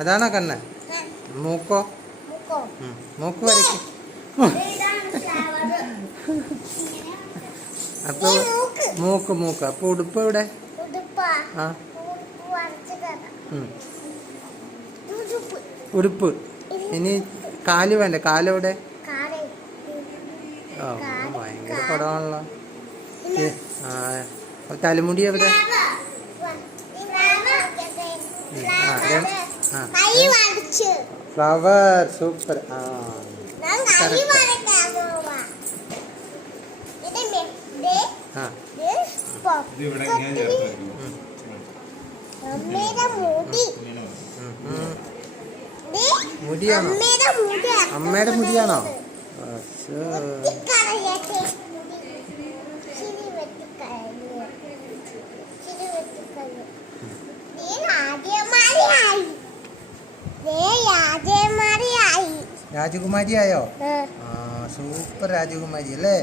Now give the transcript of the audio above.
അതാണോ കണ്ണ്? മൂക്കോ? മൂക്ക് വരയ്ക്കും. അപ്പൊ മൂക്ക് അപ്പൊ ഉടുപ്പ് എവിടെ? ആ ഉടുപ്പ്. ഇനി കാല് വേണ്ടേ? കാലെവിടെ? ഓ ഭയങ്കര പടമാണല്ലോ. തലമുടി എവിടെ? ഫ്ലവർ. സൂപ്പർ. മുടിയാണോ? അമ്മയുടെ മുടിയാണോ? രാജകുമാരിയായോ? സൂപ്പർ രാജകുമാരി അല്ലേ?